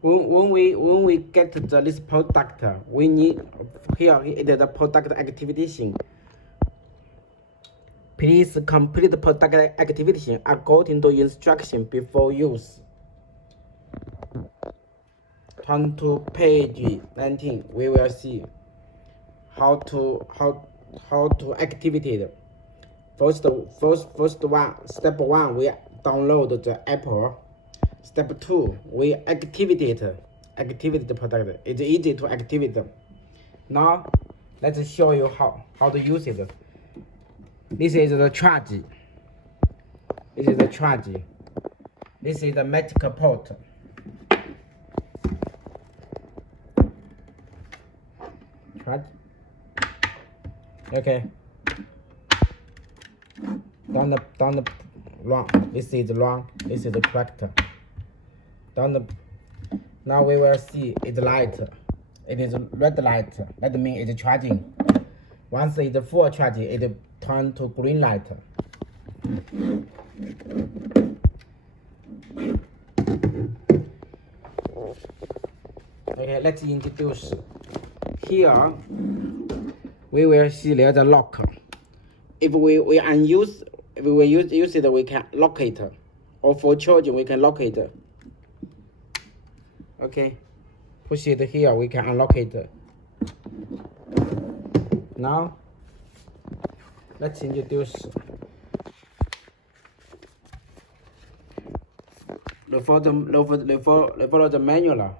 when we get this product, we need here it is the product activation. Please complete the product activation according to instruction before use. Turn to page 19. We will see how to activate it. First one, step 1, we download the app. Step 2, we activate the product. It's easy to activate. Now, let's show you how to use it. This is the charge. This is the charge. This is the magic port. Charge. Okay. Down the wrong. This is wrong. This is the correct. Now we will see it's light. It is red light. That means it's charging. Once it's full charge, it turn to green light. Okay, let's introduce. Here we will see there's a lock. If we use it, we can lock it, or for charging we can lock it. Okay, push it here, we can unlock it. Now let's introduce. Follow the manual.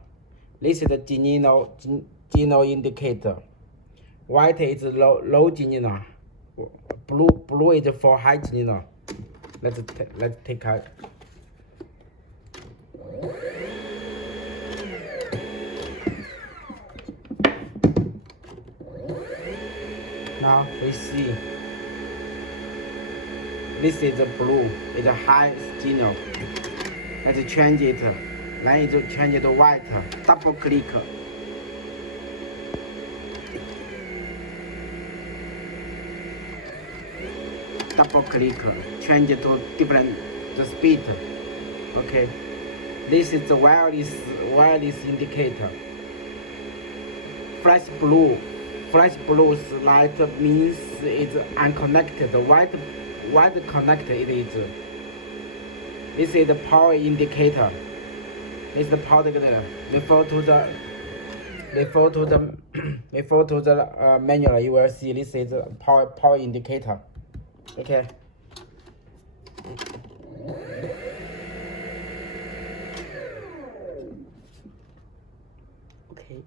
This is the GENEINNO indicator. White is low GENEINNO. Blue is for high GENEINNO. Let's take out. Now we see this is the blue. It's a high GENEINNO. Let's change it. Then it change it to white. Double click. Double click, change it to different the speed. Okay, this is the wireless indicator. Flash blue light means it's unconnected. White connected it is. This is the power indicator. This is the power indicator. Refer to the manual. You will see this is the power indicator. Okay. Okay.